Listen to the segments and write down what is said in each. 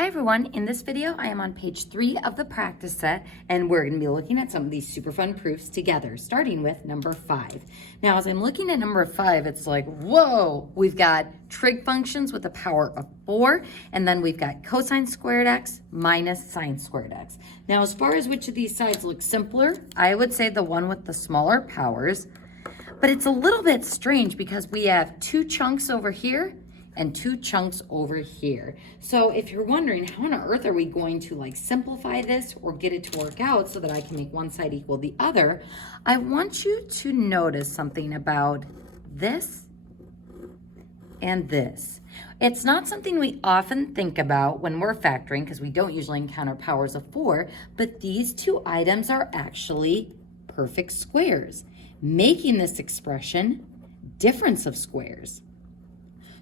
Hi everyone, in this video I am on page 3 of the practice set and we're going to be looking at some of these super fun proofs together, starting with number 5. Now as I'm looking at number 5, it's like, whoa, we've got trig functions with a power of 4, and then we've got cosine squared x minus sine squared x. Now as far as which of these sides looks simpler, I would say the one with the smaller powers, but it's a little bit strange because we have 2 chunks over here and 2 chunks over here. So if you're wondering, how on earth are we going to like simplify this or get it to work out so that I can make one side equal the other, I want you to notice something about this and this. It's not something we often think about when we're factoring because we don't usually encounter powers of 4, but these 2 items are actually perfect squares, making this expression difference of squares.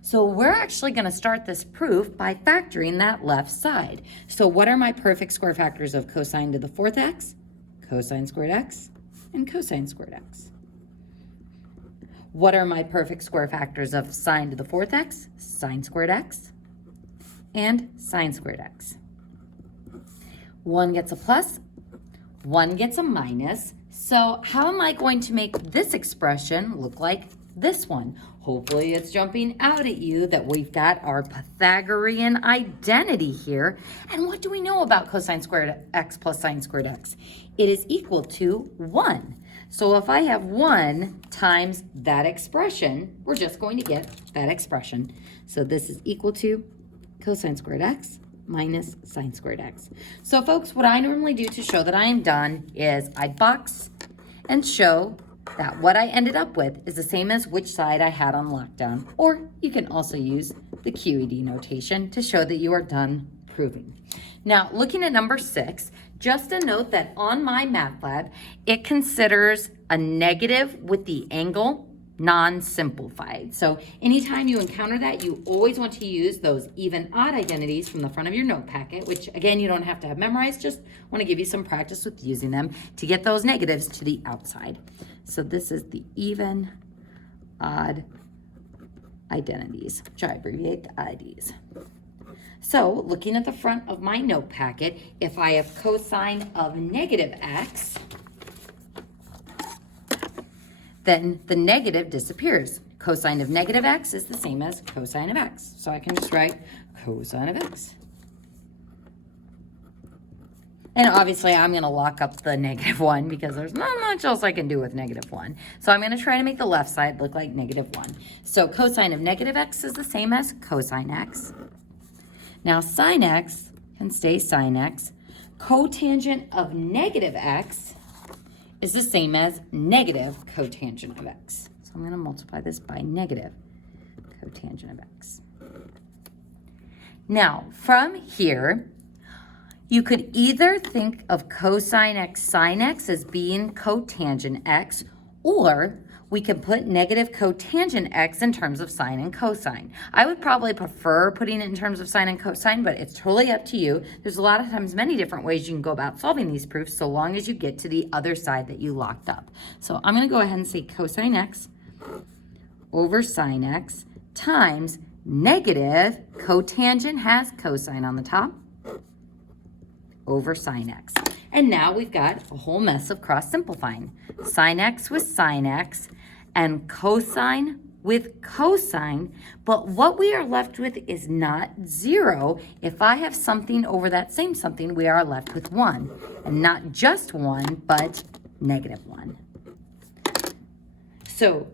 So we're actually going to start this proof by factoring that left side. So what are my perfect square factors of cosine to the 4th x, cosine squared x, and cosine squared x? What are my perfect square factors of sine to the 4th x, sine squared x, and sine squared x? One gets a plus, one gets a minus. So how am I going to make this expression look like this one? Hopefully it's jumping out at you that we've got our Pythagorean identity here. And what do we know about cosine squared x plus sine squared x? It is equal to 1. So if I have 1 times that expression, we're just going to get that expression. So this is equal to cosine squared x minus sine squared x. So folks, what I normally do to show that I am done is I box and show that what I ended up with is the same as which side I had on lockdown, or you can also use the QED notation to show that you are done proving. Now, looking at number 6, just a note that on my math lab, it considers a negative with the angle non-simplified. So anytime you encounter that, you always want to use those even odd identities from the front of your note packet, which again, you don't have to have memorized, just want to give you some practice with using them to get those negatives to the outside. So this is the even odd identities, which I abbreviate the IDs. So looking at the front of my note packet, if I have cosine of negative x, then the negative disappears. Cosine of negative x is the same as cosine of x. So I can just write cosine of x. And obviously I'm gonna lock up the -1 because there's not much else I can do with -1. So I'm gonna try to make the left side look like -1. So cosine of negative x is the same as cosine x. Now sine x can stay sine x. Cotangent of negative x is the same as negative cotangent of x. So I'm going to multiply this by negative cotangent of x. Now, from here, you could either think of cosine x sine x as being cotangent x, or we can put negative cotangent x in terms of sine and cosine. I would probably prefer putting it in terms of sine and cosine, but it's totally up to you. There's a lot of times many different ways you can go about solving these proofs so long as you get to the other side that you locked up. So I'm going to go ahead and say cosine x over sine x times negative cotangent has cosine on the top over sine x. And now we've got a whole mess of cross simplifying. Sine x with sine x and cosine with cosine, but what we are left with is not 0. If I have something over that same something, we are left with 1. And not just 1, but -1. So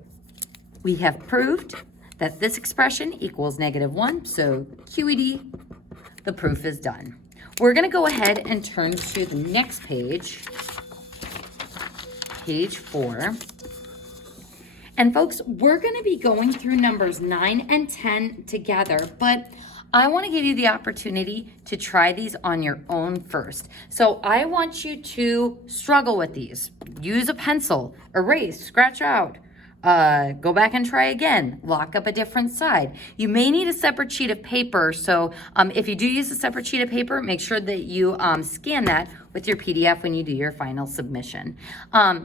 we have proved that this expression equals -1, so QED, the proof is done. We're going to go ahead and turn to the next page, page 4. And folks, we're going to be going through numbers 9 and 10 together, but I want to give you the opportunity to try these on your own first. So I want you to struggle with these. Use a pencil, erase, scratch out. Go back and try again. Lock up a different side. You may need a separate sheet of paper, so if you do use a separate sheet of paper, make sure that you scan that with your PDF when you do your final submission.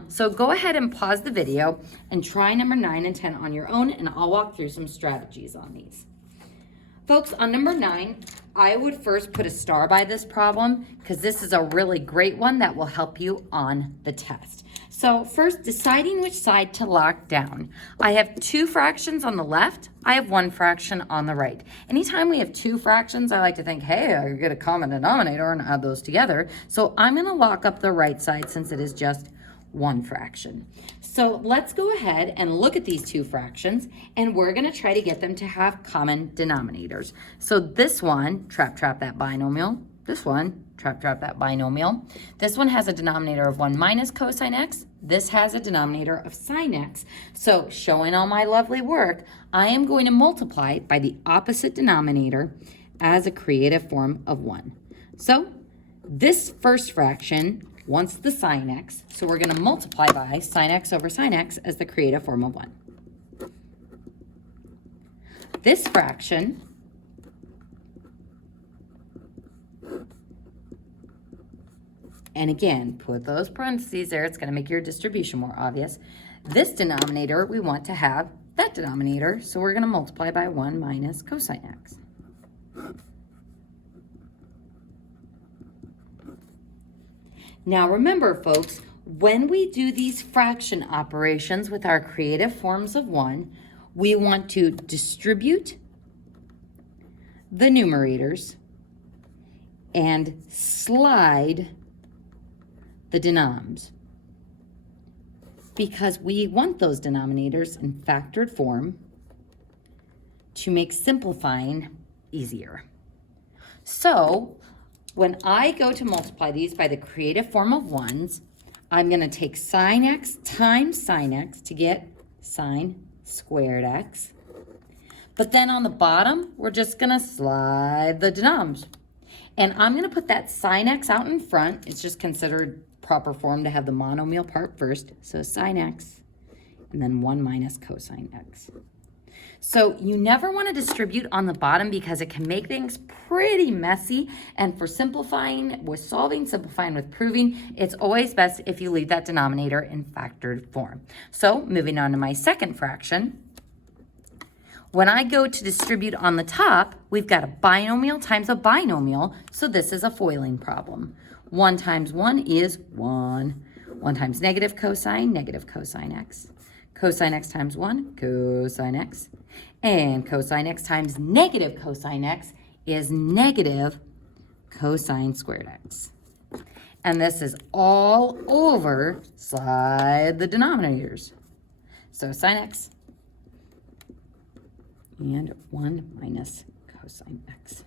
So go ahead and pause the video and try number 9 and 10 on your own, and I'll walk through some strategies on these. Folks, on number 9, I would first put a star by this problem because this is a really great one that will help you on the test. So first, deciding which side to lock down. I have 2 fractions on the left. I have 1 fraction on the right. Anytime we have 2 fractions, I like to think, hey, I could get a common denominator and add those together. So I'm going to lock up the right side since it is just 1 fraction. So let's go ahead and look at these 2 fractions, and we're going to try to get them to have common denominators. So this one, trap that binomial. This one, trap that binomial. This one has a denominator of 1 minus cosine x. This has a denominator of sine x. So showing all my lovely work, I am going to multiply by the opposite denominator as a creative form of 1. So this first fraction wants the sine x, so we're going to multiply by sine x over sine x as the creative form of 1. This fraction and again, put those parentheses there. It's going to make your distribution more obvious. This denominator, we want to have that denominator, so we're going to multiply by 1 minus cosine x. Now remember, folks, when we do these fraction operations with our creative forms of 1, we want to distribute the numerators and slide the denoms, because we want those denominators in factored form to make simplifying easier. So when I go to multiply these by the creative form of 1s, I'm going to take sine x times sine x to get sine squared x. But then on the bottom, we're just going to slide the denoms. And I'm going to put that sine x out in front. It's just considered proper form to have the monomial part first. So sine x, and then 1 minus cosine x. So you never want to distribute on the bottom because it can make things pretty messy. And for simplifying with solving, simplifying with proving, it's always best if you leave that denominator in factored form. So moving on to my second fraction. When I go to distribute on the top, we've got a binomial times a binomial. So this is a foiling problem. 1 times 1 is 1. 1 times negative cosine x. Cosine x times 1, cosine x. And cosine x times negative cosine x is negative cosine squared x. And this is all over, slide the denominators. So sine x and 1 minus cosine x.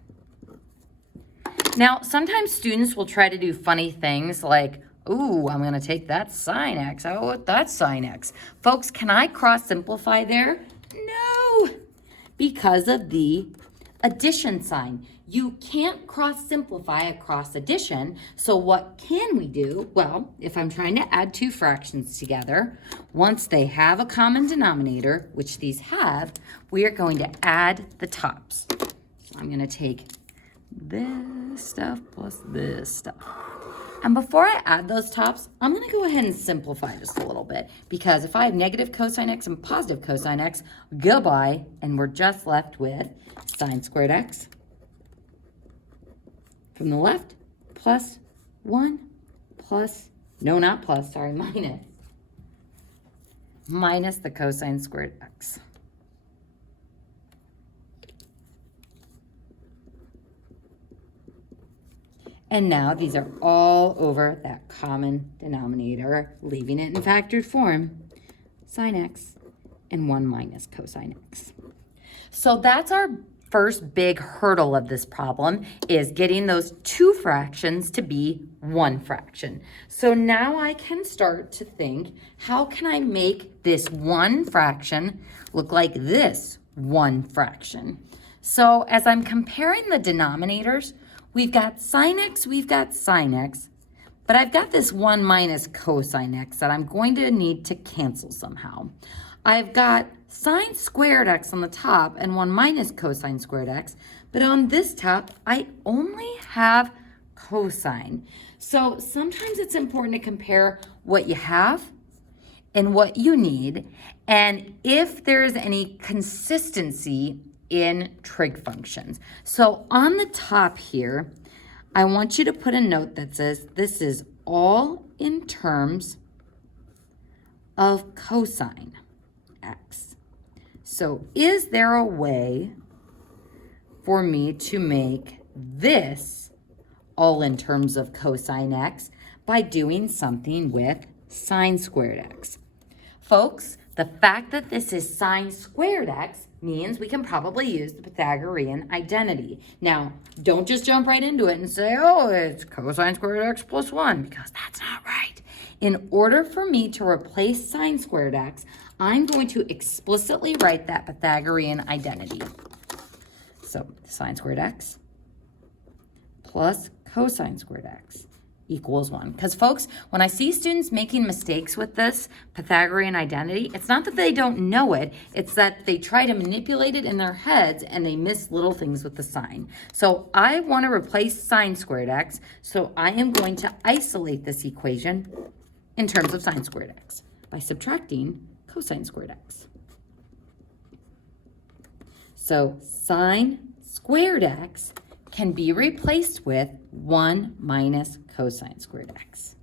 Now, sometimes students will try to do funny things like, ooh, I'm going to take that sine x. Oh, what that's sine x. Folks, can I cross simplify there? No, because of the addition sign. You can't cross simplify across addition. So what can we do? Well, if I'm trying to add 2 fractions together, once they have a common denominator, which these have, we are going to add the tops. So I'm going to take this stuff plus this stuff. And before I add those tops, I'm going to go ahead and simplify just a little bit, because if I have negative cosine x and positive cosine x, goodbye, and we're just left with sine squared x from the left plus 1 plus, no, not plus, sorry, minus the cosine squared x. And now these are all over that common denominator, leaving it in factored form, sine x and 1 minus cosine x. So that's our first big hurdle of this problem, is getting those 2 fractions to be 1 fraction. So now I can start to think, how can I make this 1 fraction look like this 1 fraction? So as I'm comparing the denominators, we've got sine x, but I've got this 1 minus cosine x that I'm going to need to cancel somehow. I've got sine squared x on the top and 1 minus cosine squared x, but on this top, I only have cosine. So sometimes it's important to compare what you have and what you need, and if there's any consistency in trig functions. So on the top here, I want you to put a note that says this is all in terms of cosine x. So is there a way for me to make this all in terms of cosine x by doing something with sine squared x? Folks, the fact that this is sine squared x means we can probably use the Pythagorean identity. Now, don't just jump right into it and say, oh, it's cosine squared x plus 1, because that's not right. In order for me to replace sine squared x, I'm going to explicitly write that Pythagorean identity. So sine squared x plus cosine squared x equals 1. Because folks, when I see students making mistakes with this Pythagorean identity, it's not that they don't know it, it's that they try to manipulate it in their heads and they miss little things with the sign. So I want to replace sine squared x, so I am going to isolate this equation in terms of sine squared x by subtracting cosine squared x. So sine squared x can be replaced with 1 minus cosine squared x.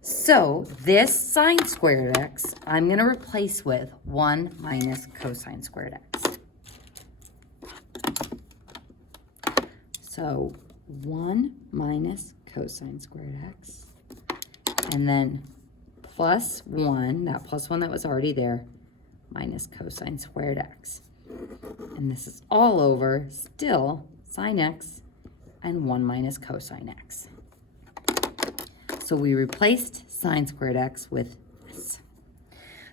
So this sine squared x, I'm going to replace with 1 minus cosine squared x. So 1 minus cosine squared x, and then plus 1, that plus 1 that was already there, minus cosine squared x. And this is all over still sine x and 1 minus cosine x. So we replaced sine squared x with this.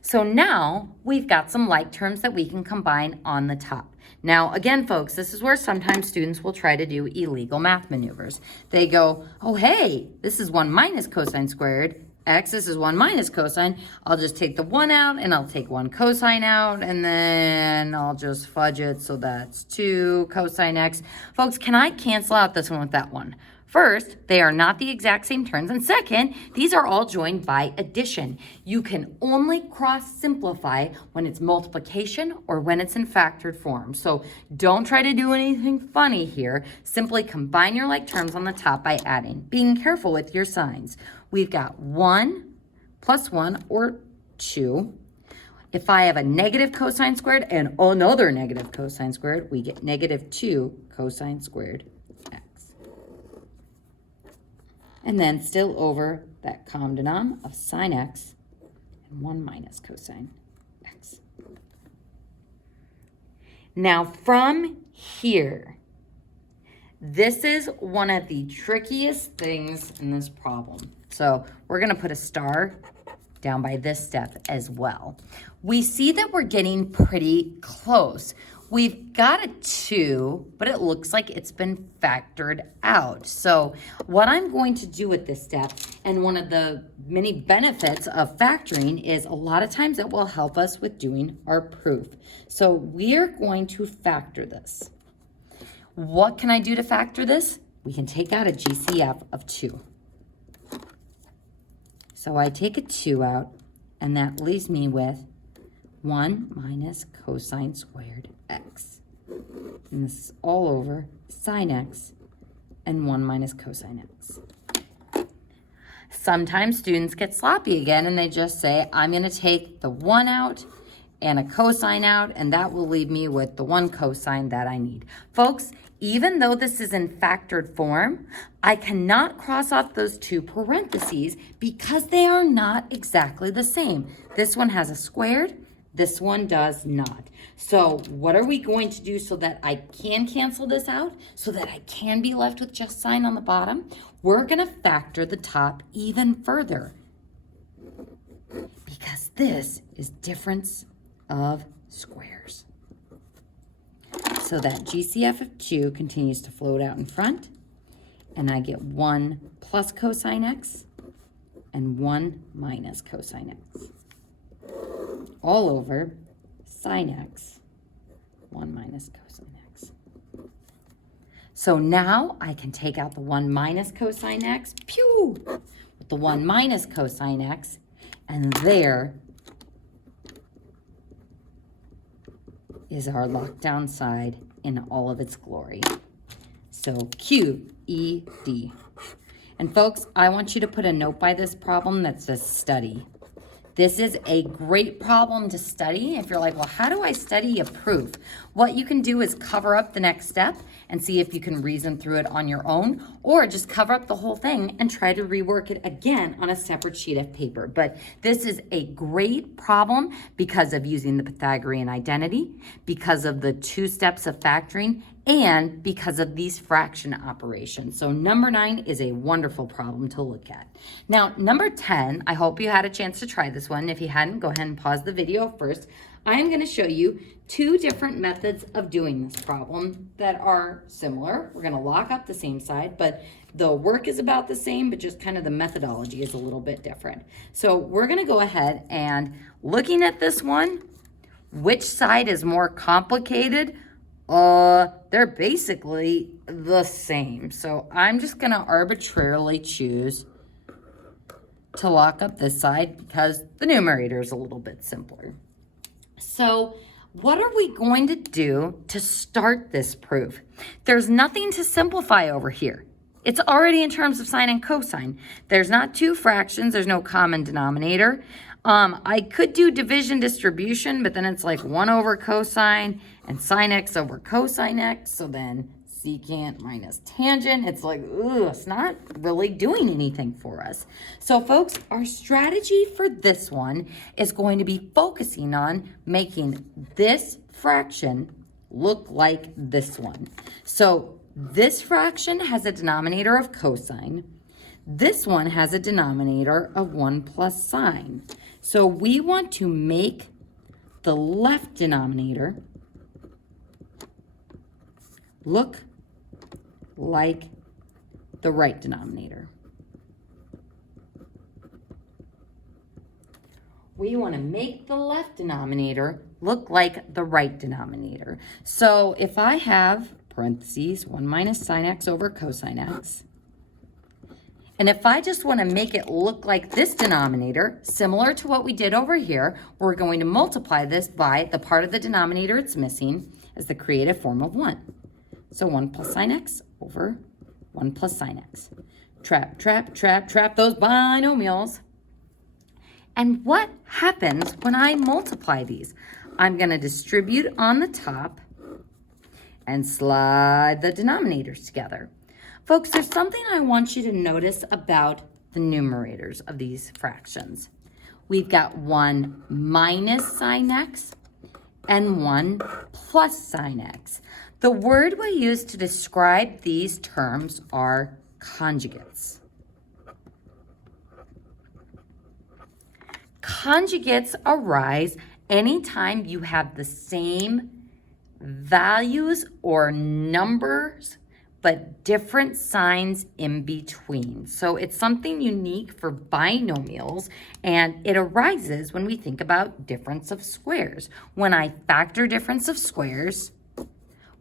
So now we've got some like terms that we can combine on the top. Now, again, folks, this is where sometimes students will try to do illegal math maneuvers. They go, oh, hey, this is 1 minus cosine squared x, this is 1 minus cosine. I'll just take the 1 out, and I'll take 1 cosine out, and then I'll just fudge it, so that's 2 cosine x. Folks, can I cancel out this one with that one? First, they are not the exact same terms, and second, these are all joined by addition. You can only cross-simplify when it's multiplication or when it's in factored form. So don't try to do anything funny here. Simply combine your like terms on the top by adding. Being careful with your signs. We've got 1 plus 1, or 2. If I have a negative cosine squared and another negative cosine squared, we get negative 2 cosine squared x. And then still over that common denom of sine x and 1 minus cosine x. Now from here, this is one of the trickiest things in this problem. So we're going to put a star down by this step as well. We see that we're getting pretty close. We've got a 2, but it looks like it's been factored out. So what I'm going to do with this step, and one of the many benefits of factoring is a lot of times it will help us with doing our proof. So we're going to factor this. What can I do to factor this? We can take out a GCF of 2. So I take a 2 out, and that leaves me with 1 minus cosine squared x. And this is all over sine x and 1 minus cosine x. Sometimes students get sloppy again, and they just say, I'm going to take the 1 out and a cosine out, and that will leave me with the 1 cosine that I need. Folks, even though this is in factored form, I cannot cross off those 2 parentheses because they are not exactly the same. This one has a squared, this one does not. So what are we going to do so that I can cancel this out, so that I can be left with just sine on the bottom? We're going to factor the top even further because this is difference of squares. So that GCF of 2 continues to float out in front, and I get 1 plus cosine x and 1 minus cosine x. All over sine x, 1 minus cosine x. So now I can take out the 1 minus cosine x, pew, with the 1 minus cosine x, and there is our lockdown side in all of its glory. So QED. And folks, I want you to put a note by this problem that says study. This is a great problem to study. If you're like, well, how do I study a proof? What you can do is cover up the next step and see if you can reason through it on your own, or just cover up the whole thing and try to rework it again on a separate sheet of paper. But this is a great problem because of using the Pythagorean identity, because of the 2 steps of factoring, and because of these fraction operations. So number 9 is a wonderful problem to look at. Now, number 10, I hope you had a chance to try this one. If you hadn't, go ahead and pause the video first. I am going to show you 2 different methods of doing this problem that are similar. We're going to lock up the same side, but the work is about the same, but just kind of the methodology is a little bit different. So we're going to go ahead and, looking at this one, which side is more complicated? They're basically the same. So I'm just going to arbitrarily choose to lock up this side because the numerator is a little bit simpler. So what are we going to do to start this proof? There's nothing to simplify over here. It's already in terms of sine and cosine. There's not 2 fractions. There's no common denominator. I could do division distribution, but then it's like 1 over cosine and sine x over cosine x. So then secant minus tangent. It's like, ugh, it's not really doing anything for us. So folks, our strategy for this one is going to be focusing on making this fraction look like this one. So this fraction has a denominator of cosine. This one has a denominator of 1 plus sine. So we want to make the left denominator look like the right denominator. We want to make the left denominator look like the right denominator. So if I have parentheses 1 minus sine x over cosine x, and if I just want to make it look like this denominator, similar to what we did over here, we're going to multiply this by the part of the denominator it's missing as the creative form of 1. So 1 plus sine x over 1 plus sine x. Trap, trap, trap, trap those binomials. And what happens when I multiply these? I'm going to distribute on the top and slide the denominators together. Folks, there's something I want you to notice about the numerators of these fractions. We've got 1 minus sine x and 1 plus sine x. The word we use to describe these terms are conjugates. Conjugates arise anytime you have the same values or numbers but different signs in between. So it's something unique for binomials, and it arises when we think about difference of squares. When I factor difference of squares,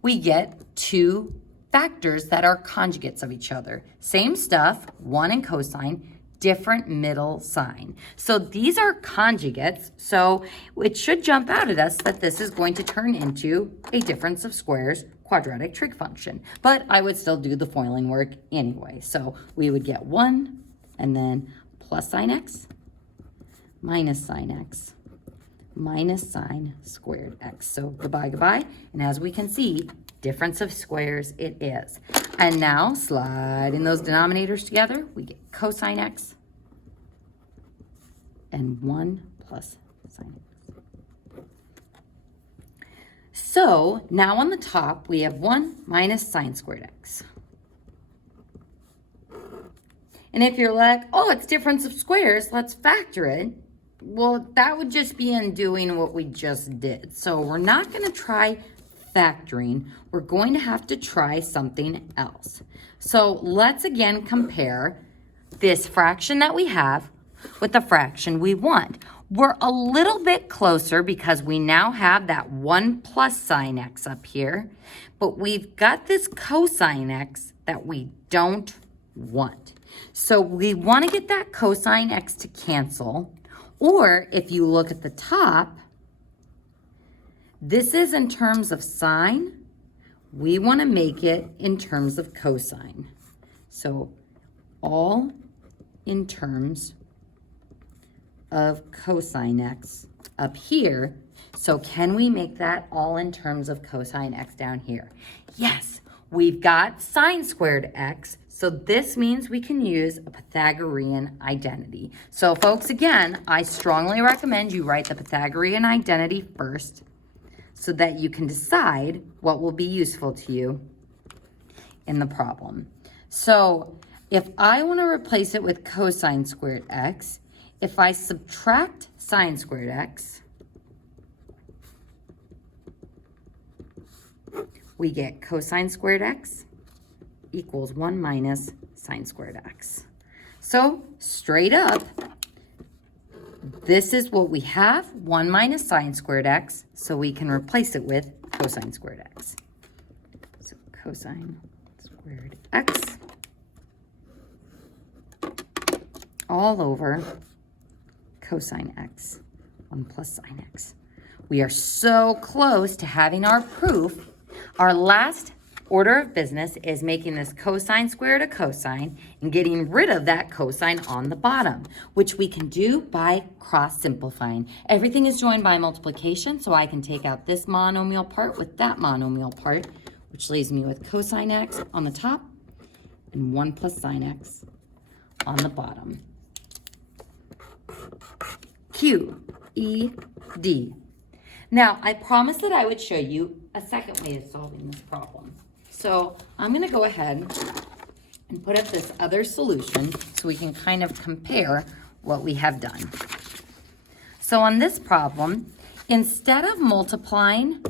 we get 2 factors that are conjugates of each other. Same stuff, 1 in cosine, different middle sign. So these are conjugates, so it should jump out at us that this is going to turn into a difference of squares quadratic trig function. But I would still do the foiling work anyway. So we would get 1 and then plus sine x minus sine x minus sine squared x. So goodbye, goodbye. And as we can see, difference of squares it is. And now sliding those denominators together, we get cosine x and 1 plus sine x. So now on the top, we have 1 minus sine squared x. And if you're like, oh, it's difference of squares, let's factor it. Well, that would just be undoing what we just did. So we're not going to try factoring. We're going to have to try something else. So let's again compare this fraction that we have with the fraction we want. We're a little bit closer because we now have that 1 plus sine x up here, but we've got this cosine x that we don't want. So we want to get that cosine x to cancel, or if you look at the top, This is in terms of sine. We want to make it in terms of cosine. So all in terms of cosine x up here. So can we make that all in terms of cosine x down here? Yes, we've got sine squared x. So this means we can use a Pythagorean identity. So folks, again, I strongly recommend you write the Pythagorean identity first so that you can decide what will be useful to you in the problem. So if I want to replace it with cosine squared x, if I subtract sine squared x, we get cosine squared x equals 1 minus sine squared x. So straight up, this is what we have, 1 minus sine squared x, so we can replace it with cosine squared x. So cosine squared x all over cosine x, 1 plus sine x. We are so close to having our proof. Our last order of business is making this cosine squared a cosine and getting rid of that cosine on the bottom, which we can do by cross simplifying. Everything is joined by multiplication, so I can take out this monomial part with that monomial part, which leaves me with cosine x on the top and 1 plus sine x on the bottom. Q, E, D. Now, I promised that I would show you a second way of solving this problem. So I'm going to go ahead and put up this other solution so we can kind of compare what we have done. So on this problem, instead of multiplying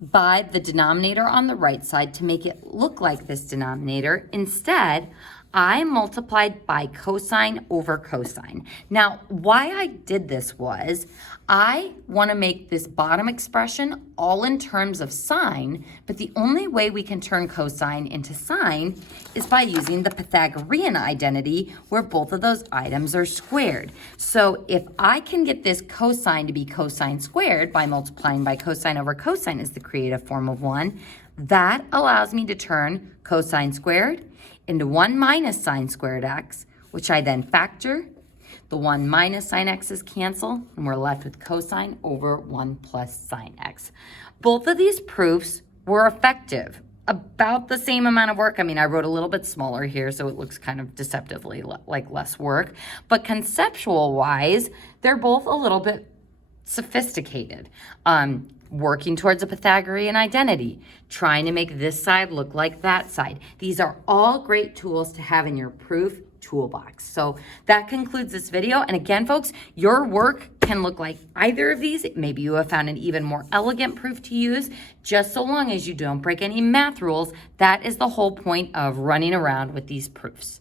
by the denominator on the right side to make it look like this denominator, instead, I multiplied by cosine over cosine. Now, why I did this was I want to make this bottom expression all in terms of sine, but the only way we can turn cosine into sine is by using the Pythagorean identity where both of those items are squared. So if I can get this cosine to be cosine squared by multiplying by cosine over cosine as the creative form of 1, that allows me to turn cosine squared into 1 minus sine squared x, which I then factor. The 1 minus sine x's cancel, and we're left with cosine over 1 plus sine x. Both of these proofs were effective. About the same amount of work. I mean, I wrote a little bit smaller here, so it looks kind of deceptively like less work. But conceptual-wise, they're both a little bit sophisticated. Working towards a Pythagorean identity, trying to make this side look like that side. These are all great tools to have in your proof toolbox. So that concludes this video. And again, folks, your work can look like either of these. Maybe you have found an even more elegant proof to use, just so long as you don't break any math rules. That is the whole point of running around with these proofs.